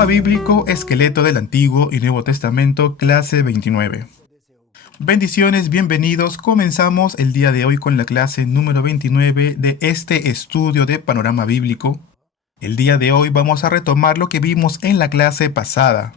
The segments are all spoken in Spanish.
Panorama Bíblico, Esqueleto del Antiguo y Nuevo Testamento, clase 29. Bendiciones, bienvenidos. Comenzamos el día de hoy con la clase número 29 de este estudio de Panorama Bíblico. El día de hoy vamos a retomar lo que vimos en la clase pasada,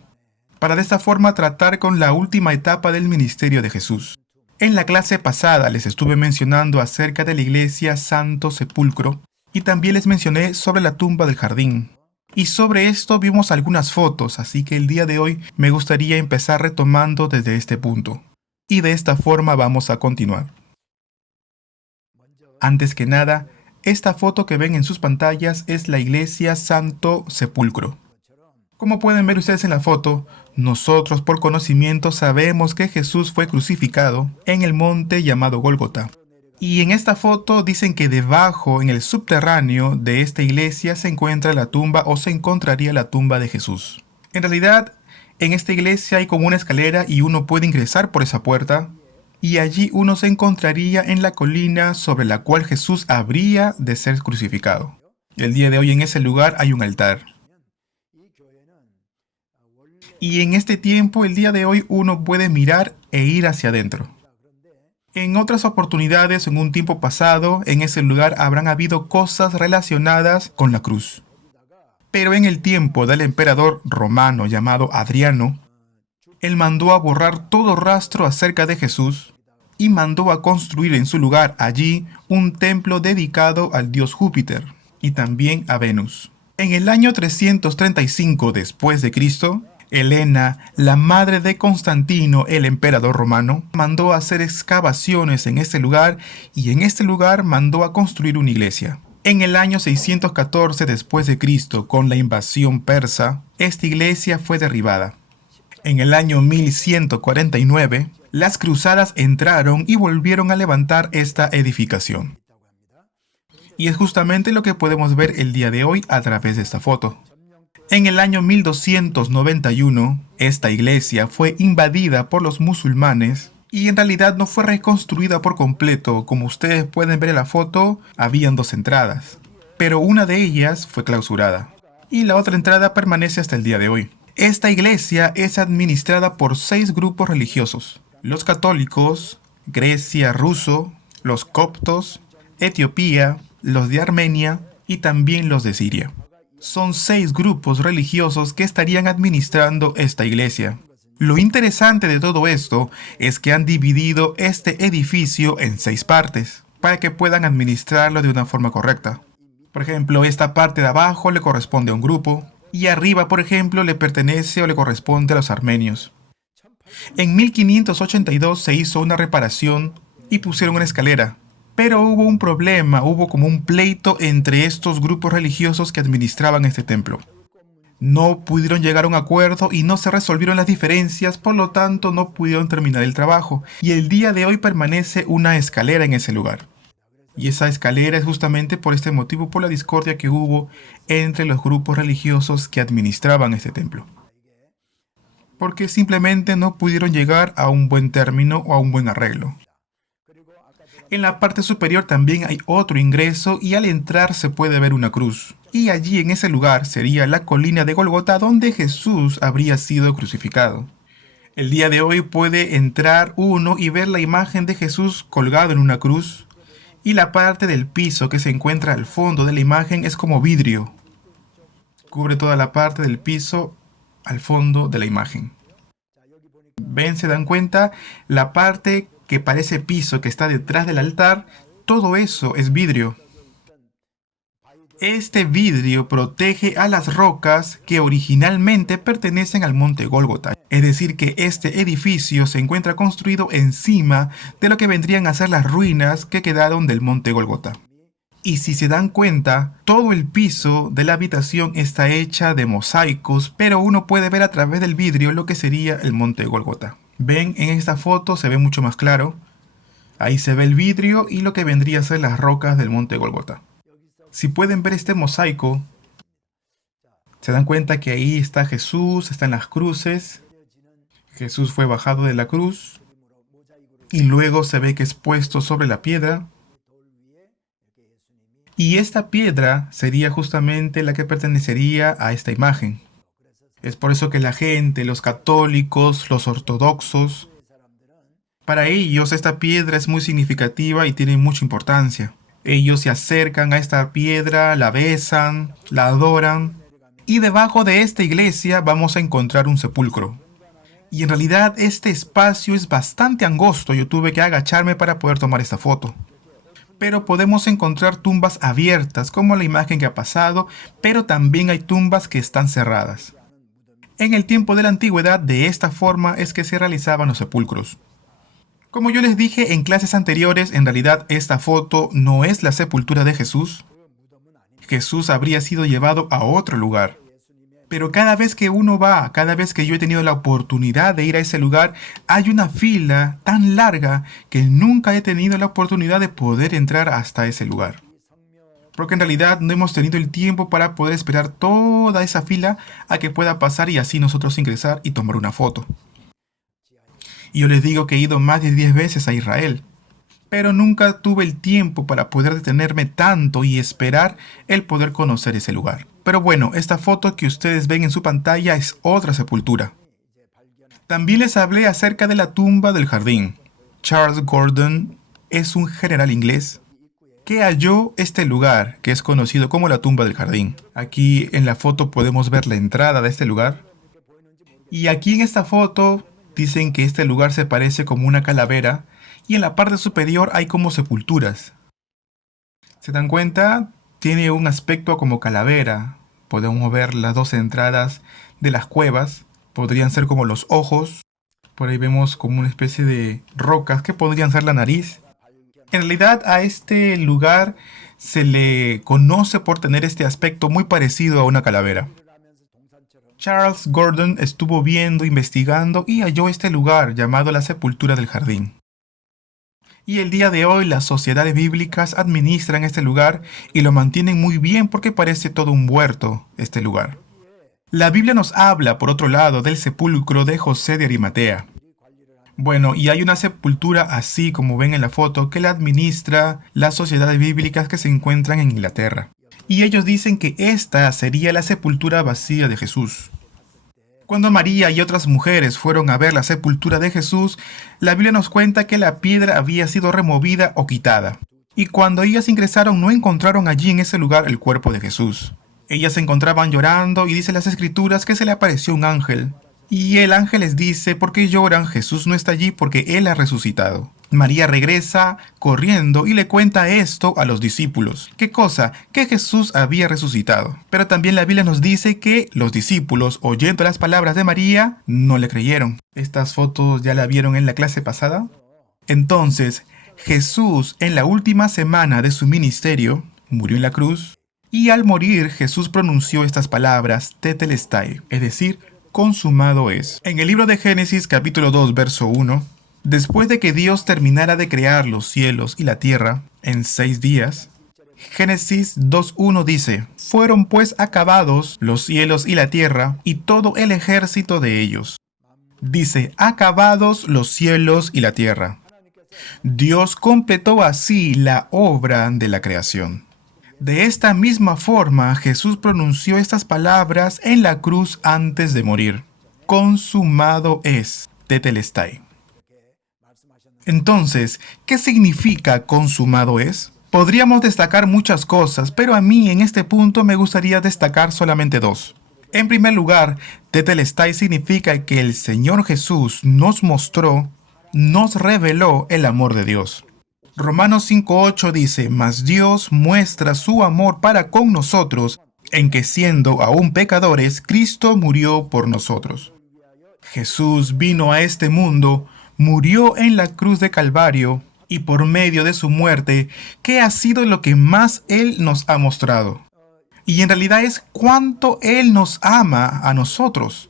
para de esta forma tratar con la última etapa del ministerio de Jesús. En la clase pasada les estuve mencionando acerca de la iglesia Santo Sepulcro y también les mencioné sobre la tumba del jardín. Y sobre esto vimos algunas fotos, así que el día de hoy me gustaría empezar retomando desde este punto. Y de esta forma vamos a continuar. Antes que nada, esta foto que ven en sus pantallas es la iglesia Santo Sepulcro. Como pueden ver ustedes en la foto, nosotros por conocimiento sabemos que Jesús fue crucificado en el monte llamado Gólgota. Y en esta foto dicen que debajo, en el subterráneo de esta iglesia, se encuentra la tumba o se encontraría la tumba de Jesús. En realidad, en esta iglesia hay como una escalera y uno puede ingresar por esa puerta. Y allí uno se encontraría en la colina sobre la cual Jesús habría de ser crucificado. El día de hoy en ese lugar hay un altar. Y en este tiempo, el día de hoy, uno puede mirar e ir hacia adentro. En otras oportunidades, en un tiempo pasado, en ese lugar habrán habido cosas relacionadas con la cruz. Pero en el tiempo del emperador romano llamado Adriano, él mandó a borrar todo rastro acerca de Jesús y mandó a construir en su lugar allí un templo dedicado al dios Júpiter y también a Venus. En el año 335 después de Cristo, Helena, la madre de Constantino, el emperador romano, mandó a hacer excavaciones en este lugar y en este lugar mandó a construir una iglesia. En el año 614 después de Cristo, con la invasión persa, esta iglesia fue derribada. En el año 1149, las cruzadas entraron y volvieron a levantar esta edificación. Y es justamente lo que podemos ver el día de hoy a través de esta foto. En el año 1291, esta iglesia fue invadida por los musulmanes y en realidad no fue reconstruida por completo. Como ustedes pueden ver en la foto, habían dos entradas, pero una de ellas fue clausurada y la otra entrada permanece hasta el día de hoy. Esta iglesia es administrada por 6 grupos religiosos: los católicos, Grecia, ruso, los coptos, Etiopía, los de Armenia y también los de Siria. Son 6 grupos religiosos que estarían administrando esta iglesia. Lo interesante de todo esto es que han dividido este edificio en 6 partes, para que puedan administrarlo de una forma correcta. Por ejemplo, esta parte de abajo le corresponde a un grupo, y arriba, por ejemplo, le pertenece o le corresponde a los armenios. En 1582 se hizo una reparación y pusieron una escalera. Pero hubo un problema, hubo como un pleito entre estos grupos religiosos que administraban este templo. No pudieron llegar a un acuerdo y no se resolvieron las diferencias, por lo tanto no pudieron terminar el trabajo. Y el día de hoy permanece una escalera en ese lugar. Y esa escalera es justamente por este motivo, por la discordia que hubo entre los grupos religiosos que administraban este templo. Porque simplemente no pudieron llegar a un buen término o a un buen arreglo. En la parte superior también hay otro ingreso y al entrar se puede ver una cruz. Y allí en ese lugar sería la colina de Golgota donde Jesús habría sido crucificado. El día de hoy puede entrar uno y ver la imagen de Jesús colgado en una cruz. Y la parte del piso que se encuentra al fondo de la imagen es como vidrio. Cubre toda la parte del piso al fondo de la imagen. ¿Ven? ¿Se dan cuenta? La parte que parece piso que está detrás del altar, todo eso es vidrio. Este vidrio protege a las rocas que originalmente pertenecen al monte Gólgota. Es decir, que este edificio se encuentra construido encima de lo que vendrían a ser las ruinas que quedaron del monte Gólgota. Y si se dan cuenta, todo el piso de la habitación está hecha de mosaicos, pero uno puede ver a través del vidrio lo que sería el monte Gólgota. Ven, en esta foto se ve mucho más claro. Ahí se ve el vidrio y lo que vendría a ser las rocas del monte Gólgota. Si pueden ver este mosaico, se dan cuenta que ahí está Jesús, están las cruces. Jesús fue bajado de la cruz y luego se ve que es puesto sobre la piedra. Y esta piedra sería justamente la que pertenecería a esta imagen. Es por eso que la gente, los católicos, los ortodoxos, para ellos esta piedra es muy significativa y tiene mucha importancia. Ellos se acercan a esta piedra, la besan, la adoran, y debajo de esta iglesia vamos a encontrar un sepulcro. Y en realidad este espacio es bastante angosto, yo tuve que agacharme para poder tomar esta foto. Pero podemos encontrar tumbas abiertas, como la imagen que ha pasado, pero también hay tumbas que están cerradas. En el tiempo de la antigüedad, de esta forma es que se realizaban los sepulcros. Como yo les dije en clases anteriores, en realidad esta foto no es la sepultura de Jesús. Jesús habría sido llevado a otro lugar. Pero cada vez que uno va, cada vez que yo he tenido la oportunidad de ir a ese lugar, hay una fila tan larga que nunca he tenido la oportunidad de poder entrar hasta ese lugar. Porque en realidad no hemos tenido el tiempo para poder esperar toda esa fila a que pueda pasar y así nosotros ingresar y tomar una foto. Y yo les digo que he ido más de 10 veces a Israel, pero nunca tuve el tiempo para poder detenerme tanto y esperar el poder conocer ese lugar. Pero bueno, esta foto que ustedes ven en su pantalla es otra sepultura. También les hablé acerca de la tumba del jardín. Charles Gordon es un general inglés que halló este lugar que es conocido como la tumba del jardín. Aquí en la foto podemos ver la entrada de este lugar. Y aquí en esta foto dicen que este lugar se parece como una calavera y en la parte superior hay como sepulturas. ¿Se dan cuenta? Tiene un aspecto como calavera. Podemos ver las dos entradas de las cuevas. Podrían ser como los ojos. Por ahí vemos como una especie de rocas que podrían ser la nariz. En realidad a este lugar se le conoce por tener este aspecto muy parecido a una calavera. Charles Gordon estuvo viendo, investigando y halló este lugar llamado la sepultura del jardín. Y el día de hoy las sociedades bíblicas administran este lugar y lo mantienen muy bien porque parece todo un huerto este lugar. La Biblia nos habla, por otro lado, del sepulcro de José de Arimatea. Bueno, y hay una sepultura así como ven en la foto que la administra las sociedades bíblicas que se encuentran en Inglaterra. Y ellos dicen que esta sería la sepultura vacía de Jesús. Cuando María y otras mujeres fueron a ver la sepultura de Jesús, la Biblia nos cuenta que la piedra había sido removida o quitada. Y cuando ellas ingresaron no encontraron allí en ese lugar el cuerpo de Jesús. Ellas se encontraban llorando y dice las escrituras que se le apareció un ángel. Y el ángel les dice, ¿por qué lloran? Jesús no está allí porque Él ha resucitado. María regresa corriendo y le cuenta esto a los discípulos. ¿Qué cosa? Que Jesús había resucitado. Pero también la Biblia nos dice que los discípulos, oyendo las palabras de María, no le creyeron. Estas fotos ya la vieron en la clase pasada. Entonces, Jesús en la última semana de su ministerio murió en la cruz. Y al morir Jesús pronunció estas palabras, tetelestai, es decir, consumado es. En el libro de Génesis capítulo 2 verso 1, después de que Dios terminara de crear los cielos y la tierra en 6 días, Génesis 2.1 dice, fueron pues acabados los cielos y la tierra y todo el ejército de ellos. Dice, acabados los cielos y la tierra. Dios completó así la obra de la creación. De esta misma forma, Jesús pronunció estas palabras en la cruz antes de morir. Consumado es, tetelestai. Entonces, ¿qué significa consumado es? Podríamos destacar muchas cosas, pero a mí en este punto me gustaría destacar solamente dos. En primer lugar, tetelestai significa que el Señor Jesús nos mostró, nos reveló el amor de Dios. Romanos 5.8 dice, mas Dios muestra su amor para con nosotros, en que siendo aún pecadores, Cristo murió por nosotros. Jesús vino a este mundo, murió en la cruz de Calvario, y por medio de su muerte, ¿qué ha sido lo que más Él nos ha mostrado? Y en realidad es cuánto Él nos ama a nosotros.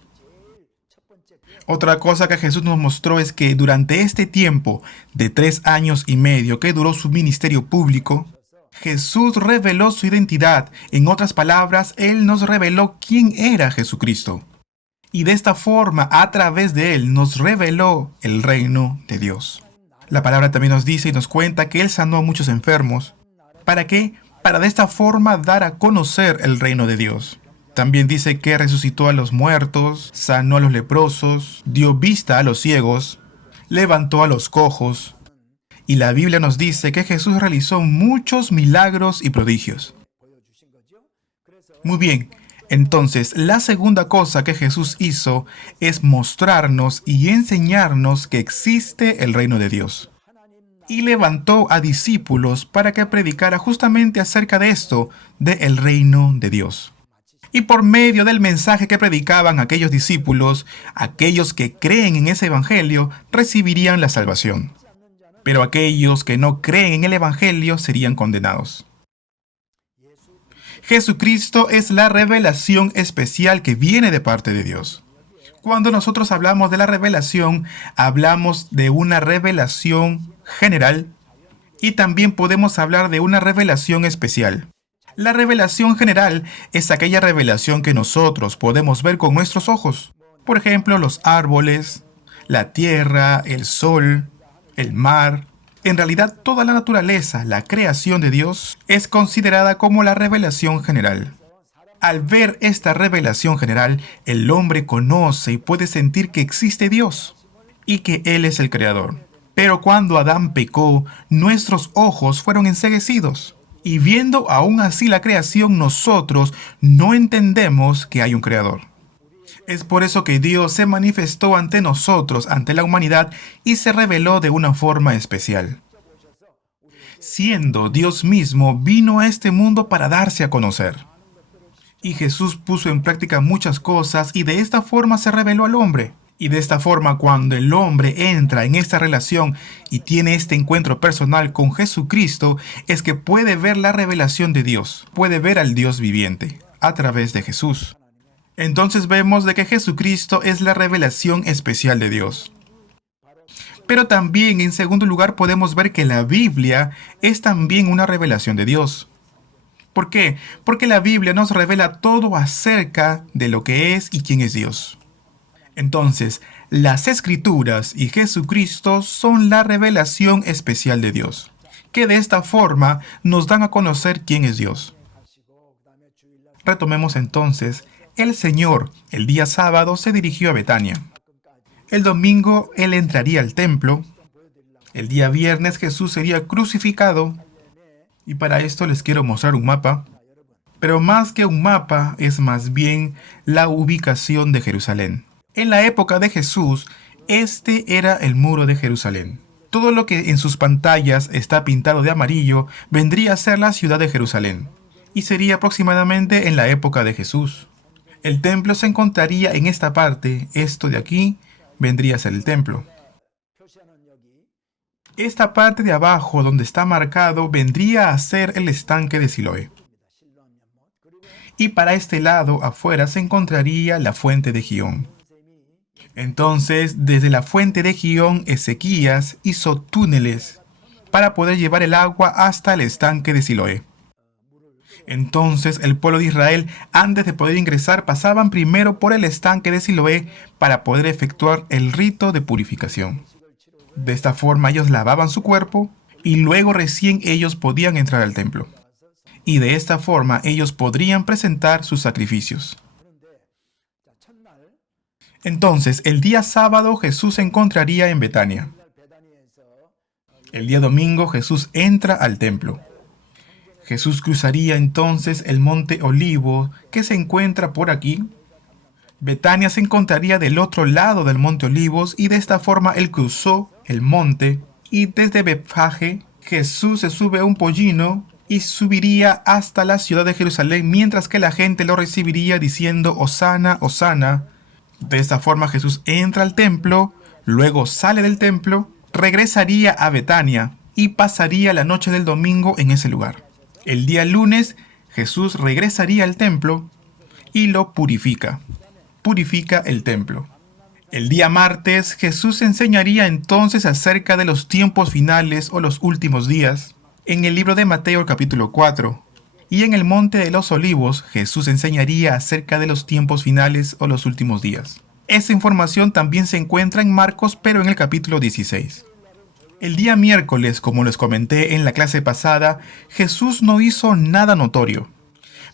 Otra cosa que Jesús nos mostró es que durante este tiempo de 3 años y medio que duró su ministerio público, Jesús reveló su identidad. En otras palabras, Él nos reveló quién era Jesucristo. Y de esta forma, a través de Él, nos reveló el reino de Dios. La palabra también nos dice y nos cuenta que Él sanó a muchos enfermos. ¿Para qué? Para de esta forma dar a conocer el reino de Dios. También dice que resucitó a los muertos, sanó a los leprosos, dio vista a los ciegos, levantó a los cojos. Y la Biblia nos dice que Jesús realizó muchos milagros y prodigios. Muy bien, entonces la segunda cosa que Jesús hizo es mostrarnos y enseñarnos que existe el reino de Dios. Y levantó a discípulos para que predicara justamente acerca de esto, del reino de Dios. Y por medio del mensaje que predicaban aquellos discípulos, aquellos que creen en ese evangelio recibirían la salvación. Pero aquellos que no creen en el evangelio serían condenados. Jesucristo es la revelación especial que viene de parte de Dios. Cuando nosotros hablamos de la revelación, hablamos de una revelación general y también podemos hablar de una revelación especial. La revelación general es aquella revelación que nosotros podemos ver con nuestros ojos. Por ejemplo, los árboles, la tierra, el sol, el mar. En realidad, toda la naturaleza, la creación de Dios, es considerada como la revelación general. Al ver esta revelación general, el hombre conoce y puede sentir que existe Dios y que Él es el creador. Pero cuando Adán pecó, nuestros ojos fueron enceguecidos. Y viendo aún así la creación, nosotros no entendemos que hay un creador. Es por eso que Dios se manifestó ante nosotros, ante la humanidad, y se reveló de una forma especial. Siendo Dios mismo, vino a este mundo para darse a conocer. Y Jesús puso en práctica muchas cosas y de esta forma se reveló al hombre. Y de esta forma, cuando el hombre entra en esta relación y tiene este encuentro personal con Jesucristo, es que puede ver la revelación de Dios, puede ver al Dios viviente a través de Jesús. Entonces vemos de que Jesucristo es la revelación especial de Dios. Pero también, en segundo lugar, podemos ver que la Biblia es también una revelación de Dios. ¿Por qué? Porque la Biblia nos revela todo acerca de lo que es y quién es Dios. Entonces, las Escrituras y Jesucristo son la revelación especial de Dios, que de esta forma nos dan a conocer quién es Dios. Retomemos entonces, el Señor, el día sábado, se dirigió a Betania. El domingo, Él entraría al templo. El día viernes, Jesús sería crucificado. Y para esto les quiero mostrar un mapa. Pero más que un mapa, es más bien la ubicación de Jerusalén. En la época de Jesús, este era el muro de Jerusalén. Todo lo que en sus pantallas está pintado de amarillo vendría a ser la ciudad de Jerusalén. Y sería aproximadamente en la época de Jesús. El templo se encontraría en esta parte. Esto de aquí vendría a ser el templo. Esta parte de abajo donde está marcado vendría a ser el estanque de Siloé. Y para este lado afuera se encontraría la fuente de Gihón. Entonces, desde la fuente de Gihón, Ezequías hizo túneles para poder llevar el agua hasta el estanque de Siloé. Entonces, el pueblo de Israel, antes de poder ingresar, pasaban primero por el estanque de Siloé para poder efectuar el rito de purificación. De esta forma, ellos lavaban su cuerpo y luego recién ellos podían entrar al templo. Y de esta forma, ellos podrían presentar sus sacrificios. Entonces, el día sábado Jesús se encontraría en Betania. El día domingo Jesús entra al templo. Jesús cruzaría entonces el monte Olivo, que se encuentra por aquí. Betania se encontraría del otro lado del monte Olivos y de esta forma él cruzó el monte y desde Betfage Jesús se sube a un pollino y subiría hasta la ciudad de Jerusalén mientras que la gente lo recibiría diciendo Hosana, Hosana. De esta forma Jesús entra al templo, luego sale del templo, regresaría a Betania y pasaría la noche del domingo en ese lugar. El día lunes Jesús regresaría al templo y lo purifica. Purifica el templo. El día martes Jesús enseñaría entonces acerca de los tiempos finales o los últimos días en el libro de Mateo capítulo 4. Y en el monte de los olivos, Jesús enseñaría acerca de los tiempos finales o los últimos días. Esa información también se encuentra en Marcos, pero en el capítulo 16. El día miércoles, como les comenté en la clase pasada, Jesús no hizo nada notorio.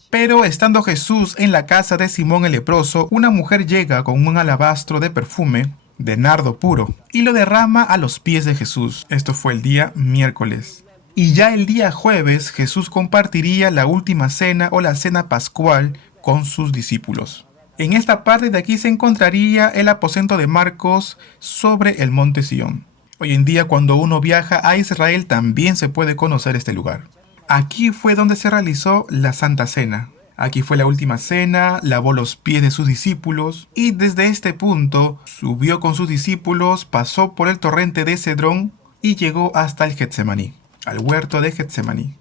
Pero estando Jesús en la casa de Simón el leproso, una mujer llega con un alabastro de perfume de nardo puro y lo derrama a los pies de Jesús. Esto fue el día miércoles. Y ya el día jueves Jesús compartiría la última cena o la cena pascual con sus discípulos. En esta parte de aquí se encontraría el aposento de Marcos sobre el monte Sión. Hoy en día, cuando uno viaja a Israel, también se puede conocer este lugar. Aquí fue donde se realizó la Santa Cena. Aquí fue la última cena, lavó los pies de sus discípulos y desde este punto subió con sus discípulos, pasó por el torrente de Cedrón y llegó hasta el Getsemaní, al huerto de Getsemaní.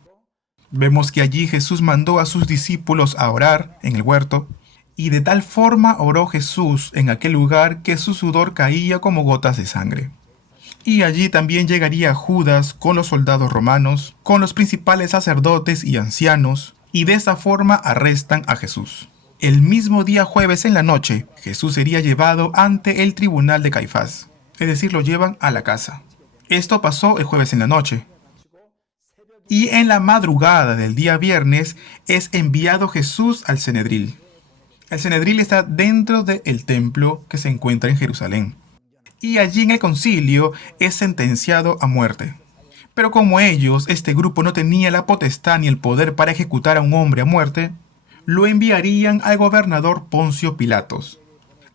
Vemos que allí Jesús mandó a sus discípulos a orar en el huerto y de tal forma oró Jesús en aquel lugar que su sudor caía como gotas de sangre. Y allí también llegaría Judas con los soldados romanos, con los principales sacerdotes y ancianos, y de esa forma arrestan a Jesús. El mismo día jueves en la noche, Jesús sería llevado ante el tribunal de Caifás, es decir, lo llevan a la casa. Esto pasó el jueves en la noche. Y en la madrugada del día viernes es enviado Jesús al Cenedril. El Cenedril está dentro del templo que se encuentra en Jerusalén. Y allí en el concilio es sentenciado a muerte. Pero como ellos, este grupo no tenía la potestad ni el poder para ejecutar a un hombre a muerte, lo enviarían al gobernador Poncio Pilatos.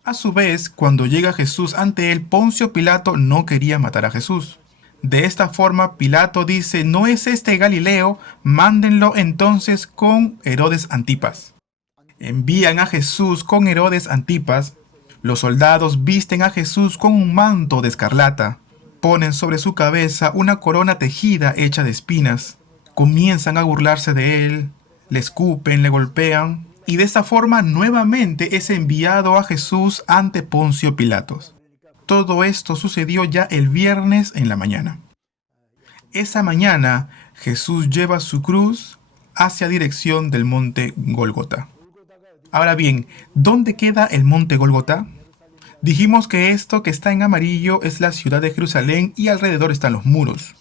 A su vez, cuando llega Jesús ante él, Poncio Pilato no quería matar a Jesús. De esta forma, Pilato dice: ¿no es este Galileo? Mándenlo entonces con Herodes Antipas. Envían a Jesús con Herodes Antipas. Los soldados visten a Jesús con un manto de escarlata, ponen sobre su cabeza una corona tejida hecha de espinas, comienzan a burlarse de él, le escupen, le golpean, y de esta forma nuevamente es enviado a Jesús ante Poncio Pilatos. Todo esto sucedió ya el viernes en la mañana. Esa mañana Jesús lleva su cruz hacia dirección del monte Gólgota. Ahora bien, ¿dónde queda el monte Gólgota? Dijimos que esto que está en amarillo es la ciudad de Jerusalén y alrededor están los muros.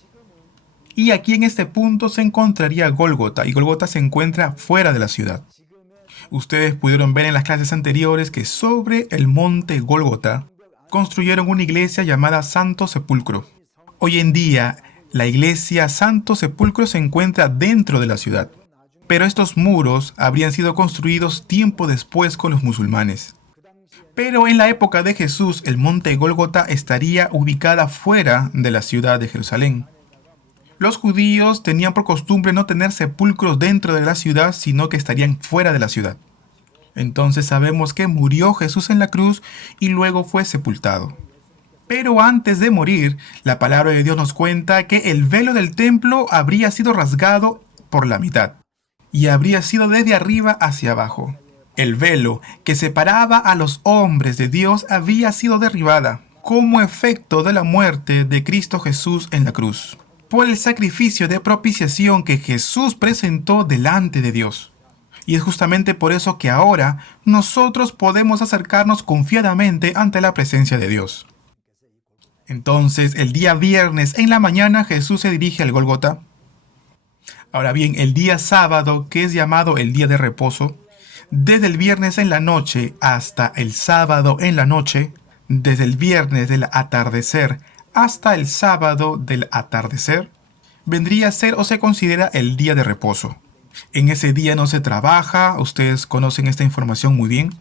Y aquí en este punto se encontraría Gólgota, y Gólgota se encuentra fuera de la ciudad. Ustedes pudieron ver en las clases anteriores que sobre el monte Gólgota construyeron una iglesia llamada Santo Sepulcro. Hoy en día, la iglesia Santo Sepulcro se encuentra dentro de la ciudad. Pero estos muros habrían sido construidos tiempo después con los musulmanes. Pero en la época de Jesús, el monte Gólgota estaría ubicada fuera de la ciudad de Jerusalén. Los judíos tenían por costumbre no tener sepulcros dentro de la ciudad, sino que estarían fuera de la ciudad. Entonces sabemos que murió Jesús en la cruz y luego fue sepultado. Pero antes de morir, la palabra de Dios nos cuenta que el velo del templo habría sido rasgado por la mitad y habría sido desde arriba hacia abajo. El velo que separaba a los hombres de Dios había sido derribada como efecto de la muerte de Cristo Jesús en la cruz, por el sacrificio de propiciación que Jesús presentó delante de Dios. Y es justamente por eso que ahora nosotros podemos acercarnos confiadamente ante la presencia de Dios. Entonces, el día viernes en la mañana Jesús se dirige al Gólgota. Ahora bien, el día sábado, que es llamado el día de reposo, desde el viernes en la noche hasta el sábado en la noche, desde el viernes del atardecer hasta el sábado del atardecer, vendría a ser o se considera el día de reposo. En ese día no se trabaja, ustedes conocen esta información muy bien.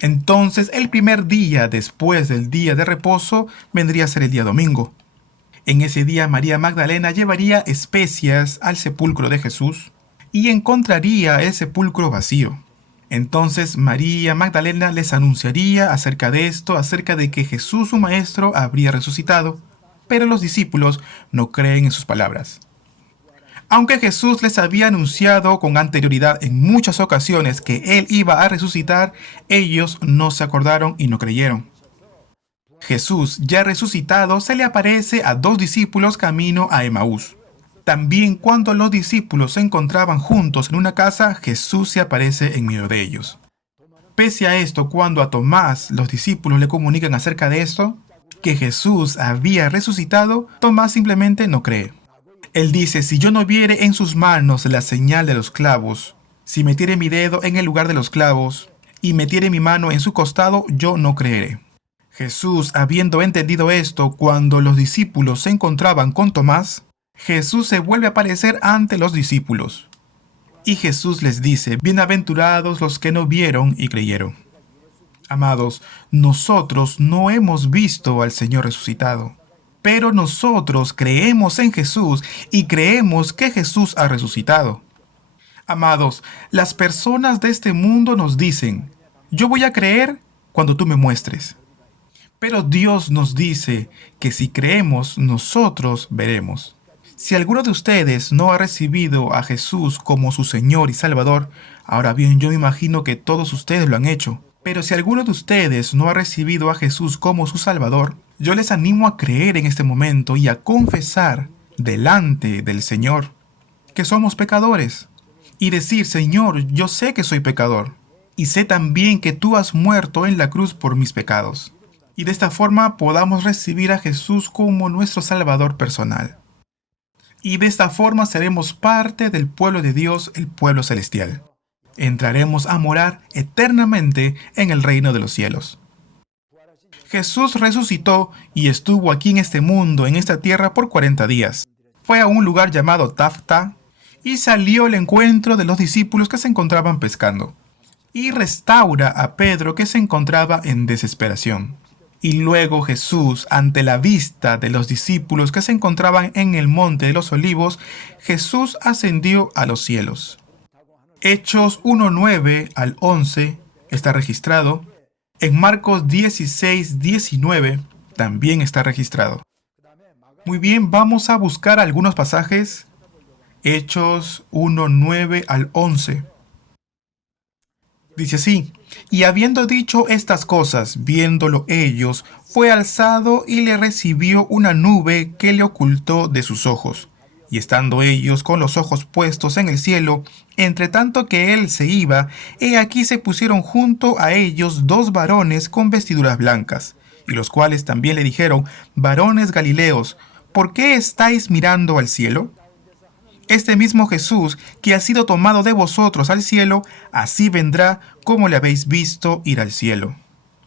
Entonces, el primer día después del día de reposo vendría a ser el día domingo. En ese día María Magdalena llevaría especias al sepulcro de Jesús y encontraría el sepulcro vacío. Entonces María Magdalena les anunciaría acerca de esto, acerca de que Jesús, su maestro, habría resucitado, pero los discípulos no creen en sus palabras. Aunque Jesús les había anunciado con anterioridad en muchas ocasiones que Él iba a resucitar, ellos no se acordaron y no creyeron. Jesús, ya resucitado, se le aparece a 2 discípulos camino a Emaús. También cuando los discípulos se encontraban juntos en una casa, Jesús se aparece en medio de ellos. Pese a esto, cuando a Tomás los discípulos le comunican acerca de esto, que Jesús había resucitado, Tomás simplemente no cree. Él dice: si yo no viere en sus manos la señal de los clavos, Si metiere mi dedo en el lugar de los clavos, y metiere mi mano en su costado, yo no creeré. Jesús, habiendo entendido esto, cuando los discípulos se encontraban con Tomás, Jesús se vuelve a aparecer ante los discípulos. Y Jesús les dice, bienaventurados los que no vieron y creyeron. Amados, nosotros no hemos visto al Señor resucitado, pero nosotros creemos en Jesús y creemos que Jesús ha resucitado. Amados, las personas de este mundo nos dicen, yo voy a creer cuando tú me muestres. Pero Dios nos dice que si creemos, nosotros veremos. Si alguno de ustedes no ha recibido a Jesús como su Señor y Salvador, ahora bien, yo me imagino que todos ustedes lo han hecho. Pero si alguno de ustedes no ha recibido a Jesús como su Salvador, yo les animo a creer en este momento y a confesar delante del Señor que somos pecadores. Y decir, Señor, yo sé que soy pecador. Y sé también que tú has muerto en la cruz por mis pecados. Y de esta forma podamos recibir a Jesús como nuestro Salvador personal. Y de esta forma seremos parte del pueblo de Dios, el pueblo celestial. Entraremos a morar eternamente en el reino de los cielos. Jesús resucitó y estuvo aquí en este mundo, en esta tierra, por 40 días. Fue a un lugar llamado Tafta y salió al encuentro de los discípulos que se encontraban pescando. Y restaura a Pedro, que se encontraba en desesperación. Y luego Jesús, ante la vista de los discípulos que se encontraban en el monte de los olivos, Jesús ascendió a los cielos. Hechos 1:9 al 11 está registrado. En Marcos 16:19 también está registrado. Muy bien, vamos a buscar algunos pasajes. Hechos 1:9 al 11. Dice así, y habiendo dicho estas cosas, viéndolo ellos, fue alzado y le recibió una nube que le ocultó de sus ojos. Y estando ellos con los ojos puestos en el cielo, entre tanto que él se iba, he aquí se pusieron junto a ellos dos varones con vestiduras blancas, y los cuales también le dijeron, varones Galileos, ¿por qué estáis mirando al cielo? Este mismo Jesús, que ha sido tomado de vosotros al cielo, así vendrá como le habéis visto ir al cielo.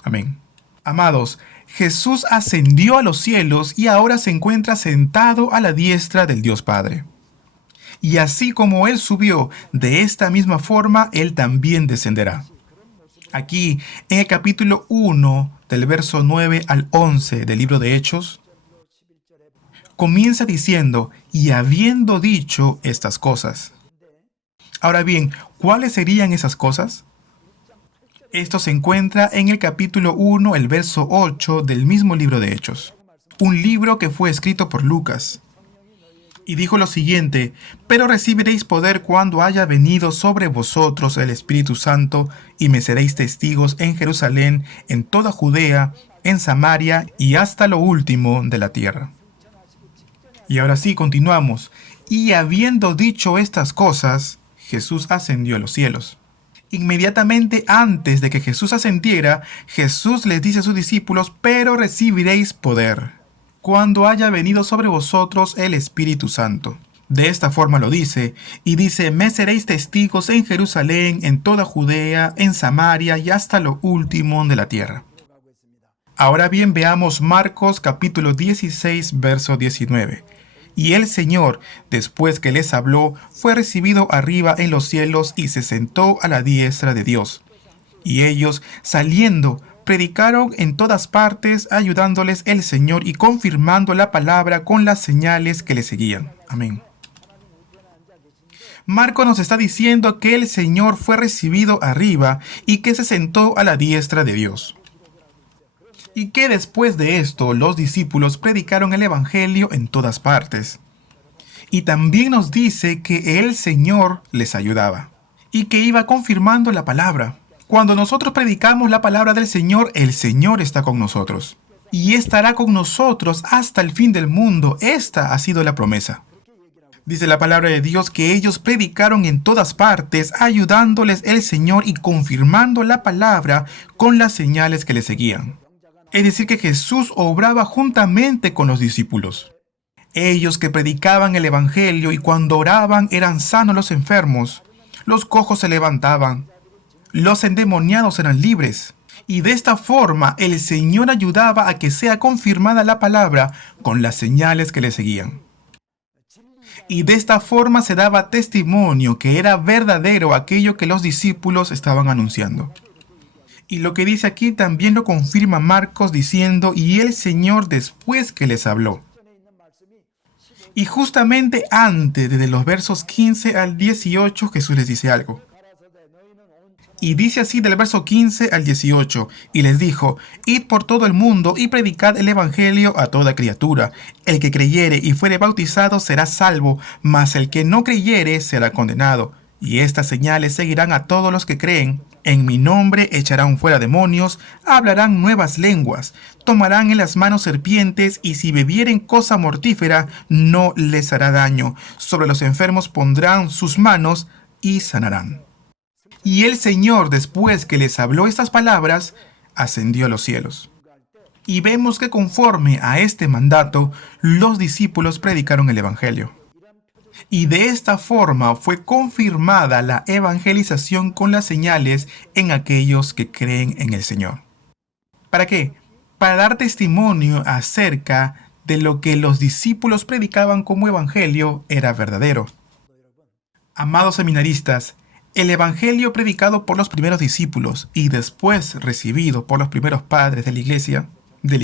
Amén. Amados, Jesús ascendió a los cielos y ahora se encuentra sentado a la diestra del Dios Padre. Y así como Él subió, de esta misma forma Él también descenderá. Aquí, en el capítulo 1, del verso 9 al 11 del libro de Hechos, comienza diciendo, y habiendo dicho estas cosas. Ahora bien, ¿cuáles serían esas cosas? Esto se encuentra en el capítulo 1, el verso 8 del mismo libro de Hechos, un libro que fue escrito por Lucas. Y dijo lo siguiente, pero recibiréis poder cuando haya venido sobre vosotros el Espíritu Santo, y me seréis testigos en Jerusalén, en toda Judea, en Samaria y hasta lo último de la tierra. Y ahora sí, continuamos. Y habiendo dicho estas cosas, Jesús ascendió a los cielos. Inmediatamente antes de que Jesús ascendiera, Jesús les dice a sus discípulos, pero recibiréis poder cuando haya venido sobre vosotros el Espíritu Santo. De esta forma lo dice, y dice, me seréis testigos en Jerusalén, en toda Judea, en Samaria y hasta lo último de la tierra. Ahora bien, veamos Marcos capítulo 16, verso 19. Y el Señor, después que les habló, fue recibido arriba en los cielos y se sentó a la diestra de Dios. Y ellos, saliendo, predicaron en todas partes, ayudándoles el Señor y confirmando la palabra con las señales que le seguían. Amén. Marcos nos está diciendo que el Señor fue recibido arriba y que se sentó a la diestra de Dios. Y que después de esto los discípulos predicaron el Evangelio en todas partes. Y también nos dice que el Señor les ayudaba y que iba confirmando la palabra. Cuando nosotros predicamos la palabra del Señor, el Señor está con nosotros. Y estará con nosotros hasta el fin del mundo. Esta ha sido la promesa. Dice la palabra de Dios que ellos predicaron en todas partes, ayudándoles el Señor y confirmando la palabra con las señales que le seguían. Es decir, que Jesús obraba juntamente con los discípulos. Ellos que predicaban el Evangelio y cuando oraban eran sanos los enfermos. los cojos se levantaban, los endemoniados eran libres. Y de esta forma el Señor ayudaba a que sea confirmada la palabra con las señales que le seguían. Y de esta forma se daba testimonio que era verdadero aquello que los discípulos estaban anunciando. Y lo que dice aquí también lo confirma Marcos diciendo, y el Señor después que les habló. Y justamente antes de los versos 15 al 18 Jesús les dice algo. Y dice así del verso 15 al 18, y les dijo, id por todo el mundo y predicad el evangelio a toda criatura. El que creyere y fuere bautizado será salvo, mas el que no creyere será condenado. Y estas señales seguirán a todos los que creen. En mi nombre echarán fuera demonios, hablarán nuevas lenguas, tomarán en las manos serpientes, y si bebieren cosa mortífera no les hará daño. Sobre los enfermos pondrán sus manos y sanarán. Y el Señor, después que les habló estas palabras, ascendió a los cielos. Y vemos que conforme a este mandato, los discípulos predicaron el Evangelio. Y de esta forma fue confirmada la evangelización con las señales en aquellos que creen en el Señor. ¿Para qué? Para dar testimonio acerca de lo que los discípulos predicaban como Evangelio era verdadero. Amados seminaristas, el evangelio predicado por los primeros discípulos y después recibido por los primeros padres de la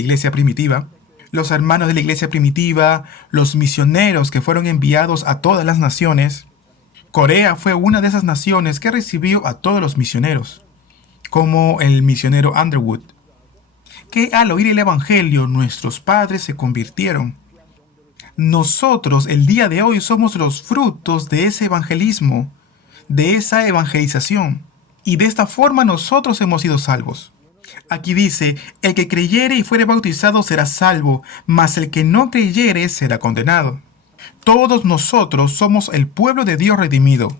iglesia primitiva, los hermanos de la iglesia primitiva, los misioneros que fueron enviados a todas las naciones. Corea fue una de esas naciones que recibió a todos los misioneros, como el misionero Underwood, que al oír el evangelio nuestros padres se convirtieron. Nosotros el día de hoy somos los frutos de ese evangelismo, de esa evangelización, y de esta forma nosotros hemos sido salvos. Aquí dice, el que creyere y fuere bautizado será salvo, mas el que no creyere será condenado. Todos nosotros somos el pueblo de Dios redimido.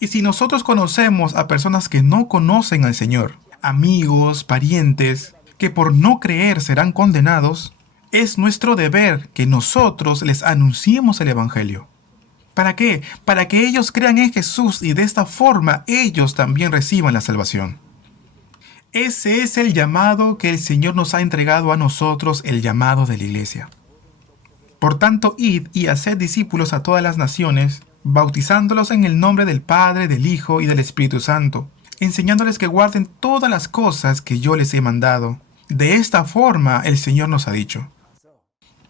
Y si nosotros conocemos a personas que no conocen al Señor, amigos, parientes, que por no creer serán condenados, es nuestro deber que nosotros les anunciemos el Evangelio. ¿Para qué? Para que ellos crean en Jesús y de esta forma ellos también reciban la salvación. Ese es el llamado que el Señor nos ha entregado a nosotros, el llamado de la iglesia. Por tanto, id y haced discípulos a todas las naciones, bautizándolos en el nombre del Padre, del Hijo y del Espíritu Santo, enseñándoles que guarden todas las cosas que yo les he mandado. De esta forma el Señor nos ha dicho,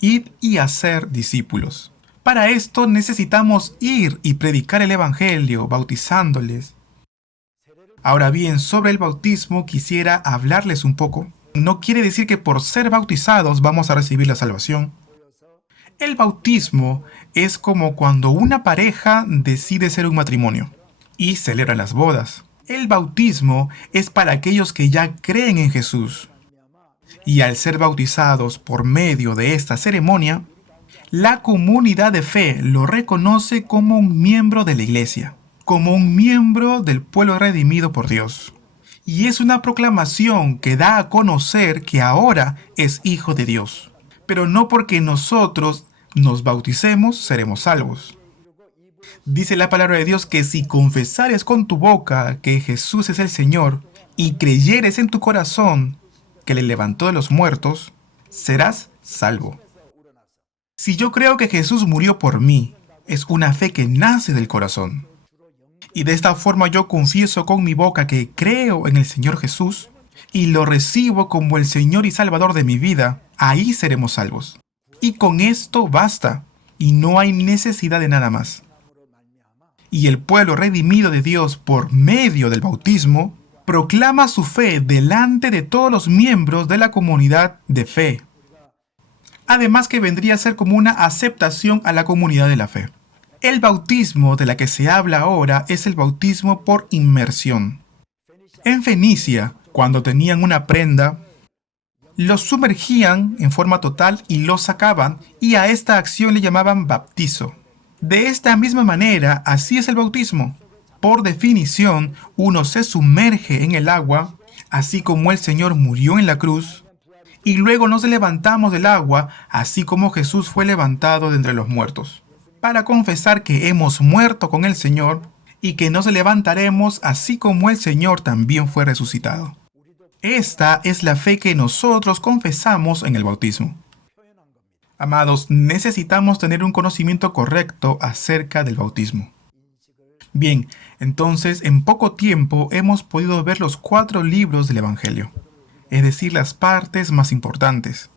id y hacer discípulos. Para esto necesitamos ir y predicar el Evangelio, bautizándoles. Ahora bien, sobre el bautismo quisiera hablarles un poco. No quiere decir que por ser bautizados vamos a recibir la salvación. El bautismo es como cuando una pareja decide ser un matrimonio y celebra las bodas. El bautismo es para aquellos que ya creen en Jesús. Y al ser bautizados por medio de esta ceremonia, la comunidad de fe lo reconoce como un miembro de la iglesia, como un miembro del pueblo redimido por Dios. Y es una proclamación que da a conocer que ahora es hijo de Dios. Pero no porque nosotros nos bauticemos seremos salvos. Dice la palabra de Dios que si confesares con tu boca que Jesús es el Señor y creyeres en tu corazón que le levantó de los muertos, serás salvo. Si yo creo que Jesús murió por mí, es una fe que nace del corazón. Y de esta forma yo confieso con mi boca que creo en el Señor Jesús y lo recibo como el Señor y Salvador de mi vida, ahí seremos salvos. Y con esto basta, y no hay necesidad de nada más. Y el pueblo redimido de Dios por medio del bautismo proclama su fe delante de todos los miembros de la comunidad de fe. Además que vendría a ser como una aceptación a la comunidad de la fe. El bautismo de la que se habla ahora es el bautismo por inmersión. En Fenicia, cuando tenían una prenda, los sumergían en forma total y los sacaban, y a esta acción le llamaban bautizo. De esta misma manera, así es el bautismo. Por definición, uno se sumerge en el agua, así como el Señor murió en la cruz, y luego nos levantamos del agua, así como Jesús fue levantado de entre los muertos, para confesar que hemos muerto con el Señor y que nos levantaremos así como el Señor también fue resucitado. Esta es la fe que nosotros confesamos en el bautismo. Amados, necesitamos tener un conocimiento correcto acerca del bautismo. Bien, entonces en poco tiempo hemos podido ver los 4 libros del Evangelio, es decir, las partes más importantes.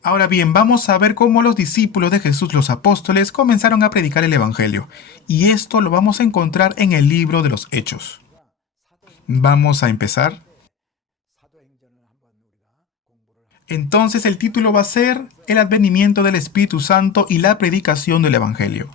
Ahora bien, vamos a ver cómo los discípulos de Jesús, los apóstoles, comenzaron a predicar el Evangelio, y esto lo vamos a encontrar en el libro de los Hechos. Vamos a empezar. Entonces el título va a ser El advenimiento del Espíritu Santo y la predicación del Evangelio.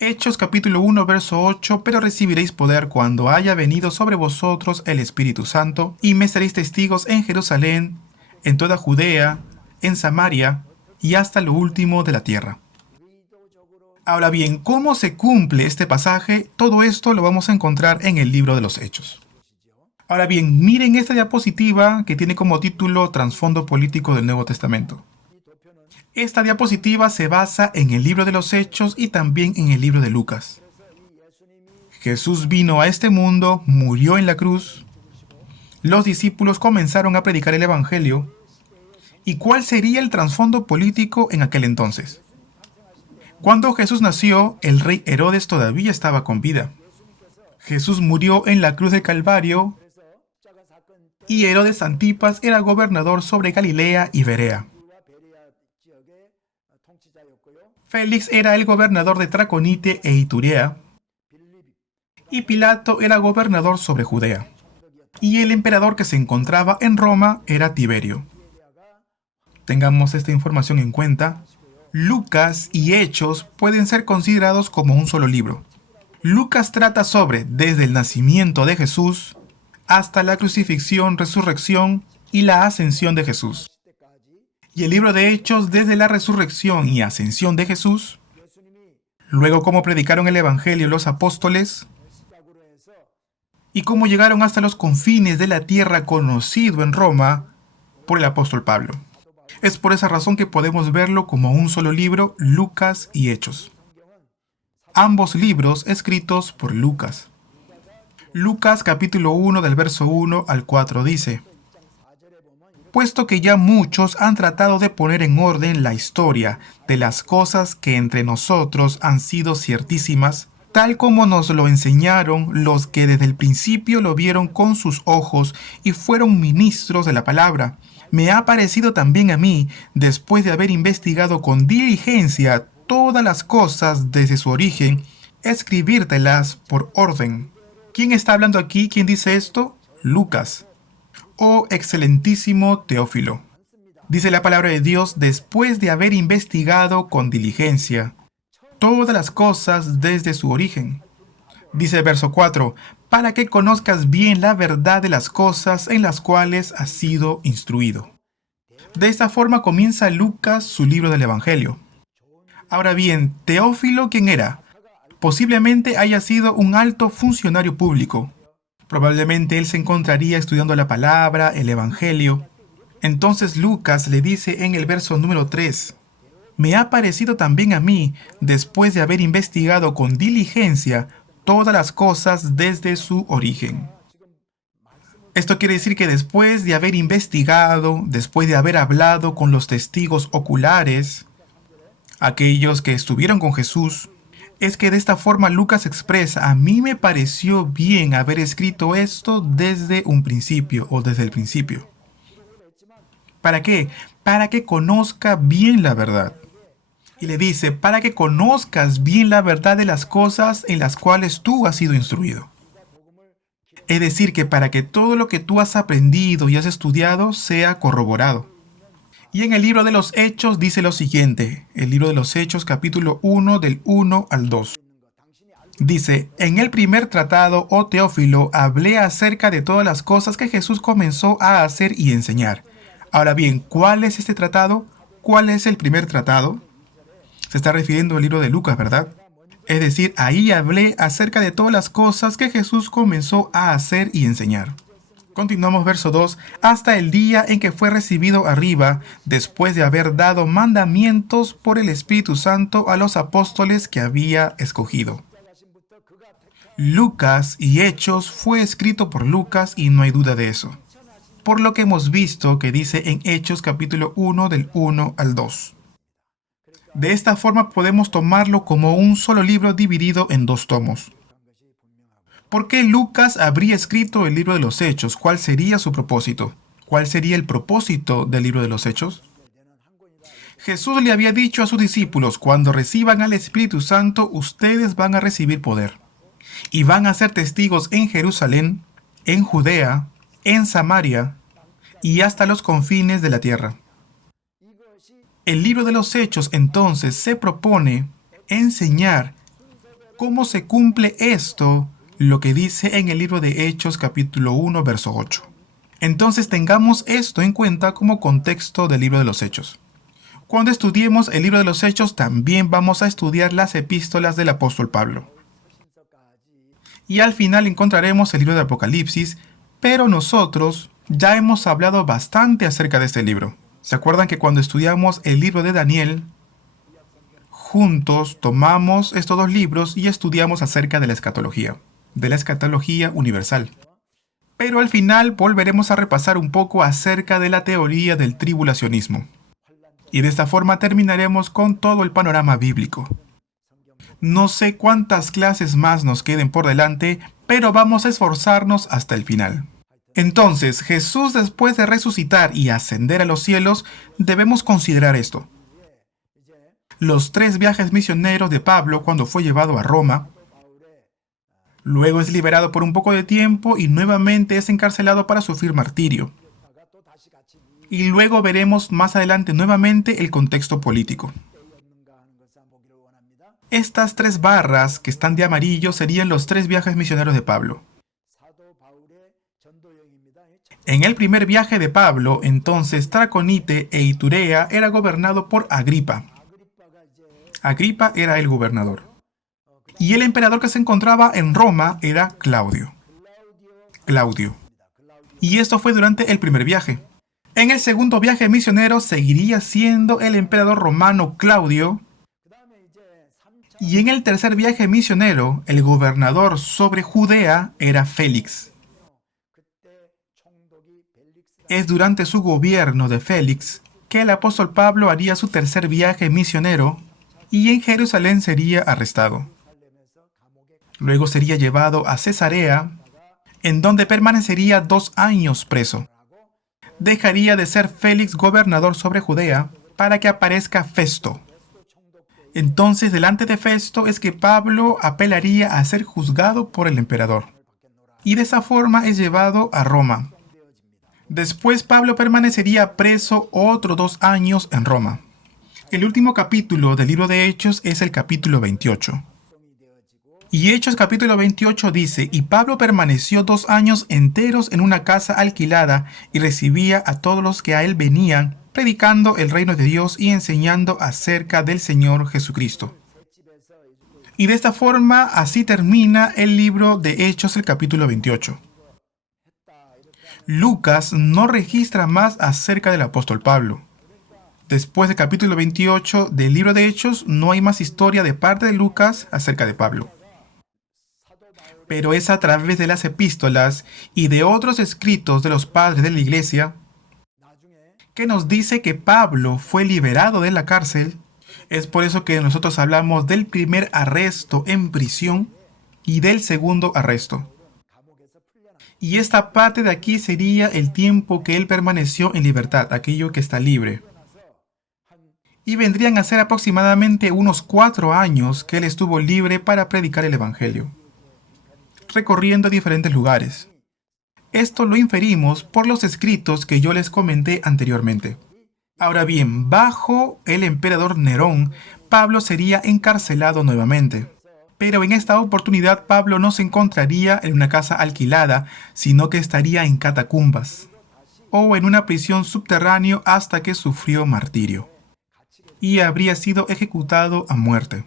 Hechos capítulo 1, verso 8, pero recibiréis poder cuando haya venido sobre vosotros el Espíritu Santo, y me seréis testigos en Jerusalén, en toda Judea, en Samaria, y hasta lo último de la tierra. Ahora bien, ¿cómo se cumple este pasaje? Todo esto lo vamos a encontrar en el libro de los Hechos. Ahora bien, miren esta diapositiva que tiene como título Trasfondo político del Nuevo Testamento. Esta diapositiva se basa en el libro de los Hechos y también en el libro de Lucas. Jesús vino a este mundo, murió en la cruz, los discípulos comenzaron a predicar el Evangelio. ¿Y cuál sería el trasfondo político en aquel entonces? Cuando Jesús nació, el rey Herodes todavía estaba con vida. Jesús murió en la cruz del Calvario y Herodes Antipas era gobernador sobre Galilea y Berea. Félix era el gobernador de Traconite e Iturea, y Pilato era gobernador sobre Judea. Y el emperador que se encontraba en Roma era Tiberio. Tengamos esta información en cuenta. Lucas y Hechos pueden ser considerados como un solo libro. Lucas trata sobre desde el nacimiento de Jesús hasta la crucifixión, resurrección y la ascensión de Jesús. Y el libro de Hechos desde la resurrección y ascensión de Jesús, luego cómo predicaron el Evangelio los apóstoles, y cómo llegaron hasta los confines de la tierra conocido en Roma por el apóstol Pablo. Es por esa razón que podemos verlo como un solo libro, Lucas y Hechos. Ambos libros escritos por Lucas. Lucas capítulo 1 del verso 1 al 4 dice: puesto que ya muchos han tratado de poner en orden la historia de las cosas que entre nosotros han sido ciertísimas, tal como nos lo enseñaron los que desde el principio lo vieron con sus ojos y fueron ministros de la palabra, me ha parecido también a mí, después de haber investigado con diligencia todas las cosas desde su origen, escribírtelas por orden. ¿Quién está hablando aquí? ¿Quién dice esto? Lucas. Oh excelentísimo Teófilo. Dice la palabra de Dios, después de haber investigado con diligencia todas las cosas desde su origen. Dice el verso 4, para que conozcas bien la verdad de las cosas en las cuales has sido instruido. De esta forma comienza Lucas su libro del Evangelio. Ahora bien, Teófilo, ¿quién era? Posiblemente haya sido un alto funcionario público. Probablemente él se encontraría estudiando la palabra, el Evangelio. Entonces Lucas le dice en el verso número 3, me ha parecido también a mí, después de haber investigado con diligencia todas las cosas desde su origen. Esto quiere decir que después de haber investigado, después de haber hablado con los testigos oculares, aquellos que estuvieron con Jesús, es que de esta forma Lucas expresa, a mí me pareció bien haber escrito esto desde un principio o desde el principio. ¿Para qué? Para que conozca bien la verdad. Y le dice, para que conozcas bien la verdad de las cosas en las cuales tú has sido instruido. Es decir, que para que todo lo que tú has aprendido y has estudiado sea corroborado. Y en el libro de los Hechos dice lo siguiente, el libro de los Hechos capítulo 1 del 1 al 2. Dice, en el primer tratado, oh Teófilo, hablé acerca de todas las cosas que Jesús comenzó a hacer y enseñar. Ahora bien, ¿cuál es este tratado? ¿Cuál es el primer tratado? Se está refiriendo al libro de Lucas, ¿verdad? Es decir, ahí hablé acerca de todas las cosas que Jesús comenzó a hacer y enseñar. Continuamos verso 2, hasta el día en que fue recibido arriba, después de haber dado mandamientos por el Espíritu Santo a los apóstoles que había escogido. Lucas y Hechos fue escrito por Lucas y no hay duda de eso. Por lo que hemos visto que dice en Hechos capítulo 1 del 1 al 2. De esta forma podemos tomarlo como un solo libro dividido en dos tomos. ¿Por qué Lucas habría escrito el libro de los Hechos? ¿Cuál sería su propósito? ¿Cuál sería el propósito del libro de los Hechos? Jesús le había dicho a sus discípulos, cuando reciban al Espíritu Santo, ustedes van a recibir poder. Y van a ser testigos en Jerusalén, en Judea, en Samaria y hasta los confines de la tierra. El libro de los Hechos entonces se propone enseñar cómo se cumple esto, lo que dice en el libro de Hechos capítulo 1 verso 8. Entonces tengamos esto en cuenta como contexto del libro de los Hechos. Cuando estudiemos el libro de los Hechos también vamos a estudiar las epístolas del apóstol Pablo. Y al final encontraremos el libro de Apocalipsis, pero nosotros ya hemos hablado bastante acerca de este libro. ¿Se acuerdan que cuando estudiamos el libro de Daniel, juntos tomamos estos dos libros y estudiamos acerca de la escatología universal? Pero al final volveremos a repasar un poco acerca de la teoría del tribulacionismo. Y de esta forma terminaremos con todo el panorama bíblico. No sé cuántas clases más nos queden por delante, pero vamos a esforzarnos hasta el final. Entonces, Jesús, después de resucitar y ascender a los cielos, debemos considerar esto. Los 3 viajes misioneros de Pablo cuando fue llevado a Roma, luego es liberado por un poco de tiempo y nuevamente es encarcelado para sufrir martirio. Y luego veremos más adelante nuevamente el contexto político. Estas 3 barras que están de amarillo serían los 3 viajes misioneros de Pablo. En el primer viaje de Pablo, entonces Traconite e Iturea era gobernado por Agripa. Agripa era el gobernador. Y el emperador que se encontraba en Roma era Claudio. Y esto fue durante el primer viaje. En el segundo viaje misionero seguiría siendo el emperador romano Claudio. Y en el tercer viaje misionero, el gobernador sobre Judea era Félix. Es durante su gobierno de Félix que el apóstol Pablo haría su tercer viaje misionero y en Jerusalén sería arrestado. Luego sería llevado a Cesarea, en donde permanecería 2 años preso. Dejaría de ser Félix gobernador sobre Judea para que aparezca Festo. Entonces, delante de Festo es que Pablo apelaría a ser juzgado por el emperador. Y de esa forma es llevado a Roma. Después Pablo permanecería preso otros 2 años en Roma. El último capítulo del libro de Hechos es el capítulo 28. Y Hechos capítulo 28 dice, y Pablo permaneció 2 años enteros en una casa alquilada y recibía a todos los que a él venían, predicando el reino de Dios y enseñando acerca del Señor Jesucristo. Y de esta forma así termina el libro de Hechos, el capítulo 28. Lucas no registra más acerca del apóstol Pablo. Después del capítulo 28 del libro de Hechos, no hay más historia de parte de Lucas acerca de Pablo. Pero es a través de las epístolas y de otros escritos de los padres de la iglesia que nos dice que Pablo fue liberado de la cárcel. Es por eso que nosotros hablamos del primer arresto en prisión y del segundo arresto. Y esta parte de aquí sería el tiempo que él permaneció en libertad, aquello que está libre. Y vendrían a ser aproximadamente unos 4 años que él estuvo libre para predicar el evangelio, recorriendo diferentes lugares. Esto lo inferimos por los escritos que yo les comenté anteriormente. Ahora bien, bajo el emperador Nerón, Pablo sería encarcelado nuevamente. Pero en esta oportunidad Pablo no se encontraría en una casa alquilada, sino que estaría en catacumbas, o en una prisión subterránea hasta que sufrió martirio, y habría sido ejecutado a muerte.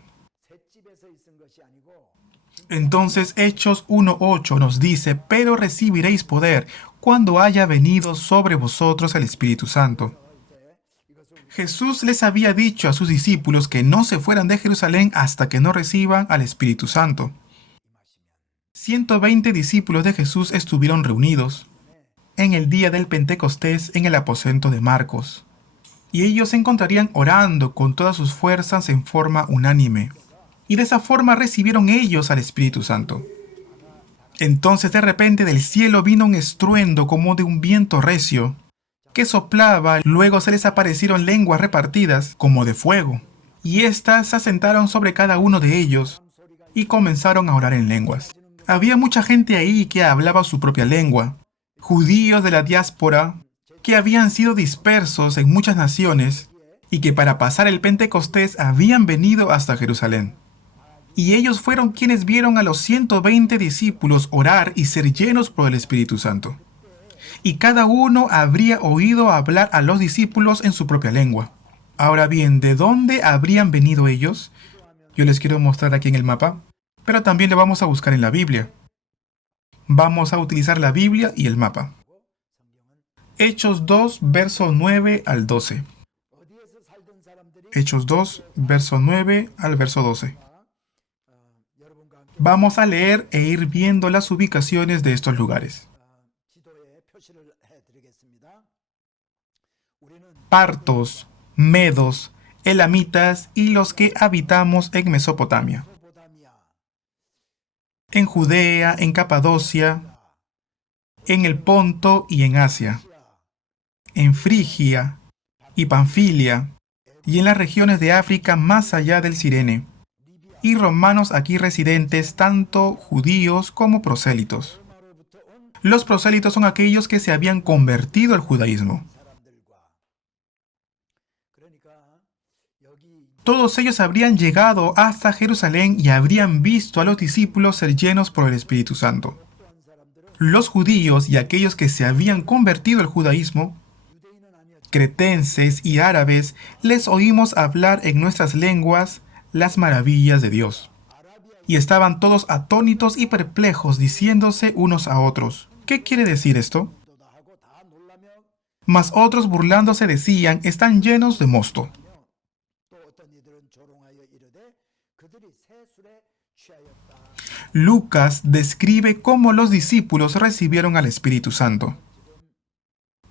Entonces Hechos 1:8 nos dice, pero recibiréis poder cuando haya venido sobre vosotros el Espíritu Santo. Jesús les había dicho a sus discípulos que no se fueran de Jerusalén hasta que no reciban al Espíritu Santo. 120 discípulos de Jesús estuvieron reunidos en el día del Pentecostés en el aposento de Marcos, y ellos se encontrarían orando con todas sus fuerzas en forma unánime, y de esa forma recibieron ellos al Espíritu Santo. Entonces de repente del cielo vino un estruendo como de un viento recio, que soplaba, luego se les aparecieron lenguas repartidas como de fuego, y éstas se asentaron sobre cada uno de ellos, y comenzaron a orar en lenguas. Había mucha gente ahí que hablaba su propia lengua, judíos de la diáspora, que habían sido dispersos en muchas naciones, y que para pasar el Pentecostés habían venido hasta Jerusalén. Y ellos fueron quienes vieron a los 120 discípulos orar y ser llenos por el Espíritu Santo. Y cada uno habría oído hablar a los discípulos en su propia lengua. Ahora bien, ¿de dónde habrían venido ellos? Yo les quiero mostrar aquí en el mapa, pero también lo vamos a buscar en la Biblia. Vamos a utilizar la Biblia y el mapa. Hechos 2, verso 9 al 12. Hechos 2, verso 9 al verso 12. Vamos a leer e ir viendo las ubicaciones de estos lugares. Partos, medos, elamitas y los que habitamos en Mesopotamia, en Judea, en Capadocia, en el Ponto y en Asia, en Frigia y Panfilia, y en las regiones de África más allá del Cirene, y romanos aquí residentes, tanto judíos como prosélitos. Los prosélitos son aquellos que se habían convertido al judaísmo. Todos ellos habrían llegado hasta Jerusalén y habrían visto a los discípulos ser llenos por el Espíritu Santo. Los judíos y aquellos que se habían convertido al judaísmo, cretenses y árabes, les oímos hablar en nuestras lenguas las maravillas de Dios. Y estaban todos atónitos y perplejos, diciéndose unos a otros: ¿qué quiere decir esto? Mas otros burlándose decían: están llenos de mosto. Lucas describe cómo los discípulos recibieron al Espíritu Santo.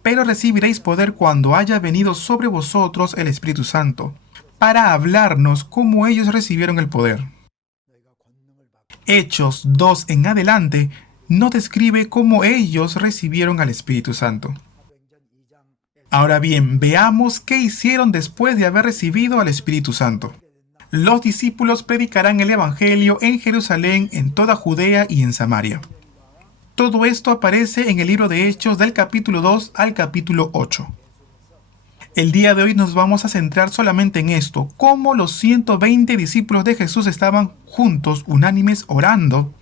Pero recibiréis poder cuando haya venido sobre vosotros el Espíritu Santo, para hablarnos cómo ellos recibieron el poder. Hechos 2 en adelante no describe cómo ellos recibieron al Espíritu Santo. Ahora bien, veamos qué hicieron después de haber recibido al Espíritu Santo. Los discípulos predicarán el Evangelio en Jerusalén, en toda Judea y en Samaria. Todo esto aparece en el libro de Hechos del capítulo 2 al capítulo 8. El día de hoy nos vamos a centrar solamente en esto, cómo los 120 discípulos de Jesús estaban juntos, unánimes, orando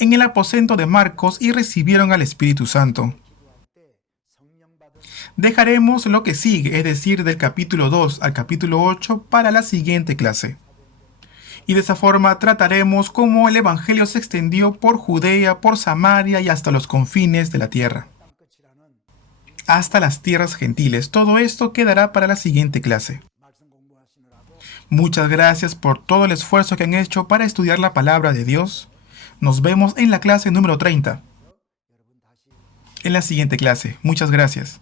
en el aposento de Marcos y recibieron al Espíritu Santo. Dejaremos lo que sigue, es decir, del capítulo 2 al capítulo 8, para la siguiente clase. Y de esa forma trataremos cómo el Evangelio se extendió por Judea, por Samaria y hasta los confines de la tierra, hasta las tierras gentiles. Todo esto quedará para la siguiente clase. Muchas gracias por todo el esfuerzo que han hecho para estudiar la palabra de Dios. Nos vemos en la clase número 30. En la siguiente clase. Muchas gracias.